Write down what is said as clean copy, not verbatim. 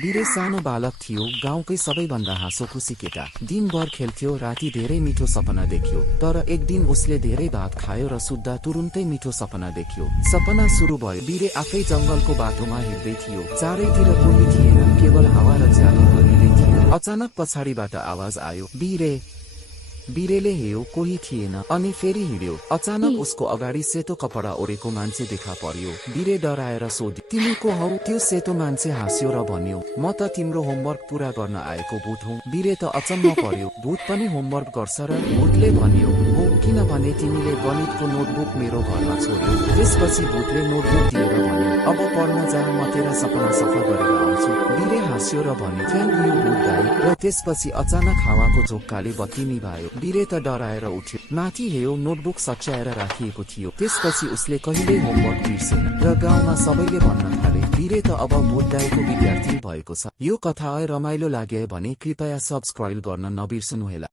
वीरे सानो बालक थियो, गाउँकै सबैभन्दा हाँसो खुसी केटा। दिनभर खेल्थ्यो, राति धेरै मिठो सपना देख्यो। तर एक दिन उसले धेरै भात खायो र सुत्दा तुरुन्तै मिठो सपना देख्यो। सपना सुरु भयो। वीरे आफै जंगलको बाटोमा हिँड्दै थियो। चारैतिर कोही थिएन, केवल हावा र ज्यालो बगिँदै थियो। अचानक पछाडिबाट आवाज आयो, वीरे। वीरेले हेऱ्यो, कोही थिएन, अनि फेरि हिँड्यो। अचानक उसको अगाडि सेतो कपडा ओढेको मान्छे देखा पर्यो। वीरे डराएर सोध्यो, तिमी को हौ? त्यो सेतो मान्छे हाँस्यो र भन्यो, म त तिम्रो होमवर्क पूरा गर्न आएको भूत हुँ। वीरे त अचम्म पर्यो, भूत पनि होमवर्क गर्छ र? भूतले भन्यो, हो, किनभने तिमीले गणितको नोटबुक मेरो घरमा छोड्यौ। त्यसपछि भूतले नोटबुक दिएर भन्यो, अब पढ्न जा, म तेरा सपना सफा गरेर आउँछु। वीरे हाँस्यो र भन्यो, थ्याङ्क यू भूत दाइ। र त्यसपछि अचानक हावाको झोक्काले बत्ती निभायो। वीरे त डराएर उठ्यो। माथि हेऱ्यो, नोटबुक सच्याएर राखिएको थियो। त्यसपछि उसले कहिल्यै होमवर्क बिर्सेन र गाउँमा सबैले भन्न थाले, वीरे त अब भूत दाइको विद्यार्थी भएको छ। यो कथा रमाइलो लाग्यो भने कृपया सब्स्क्राइब गर्न नबिर्सनुहोला।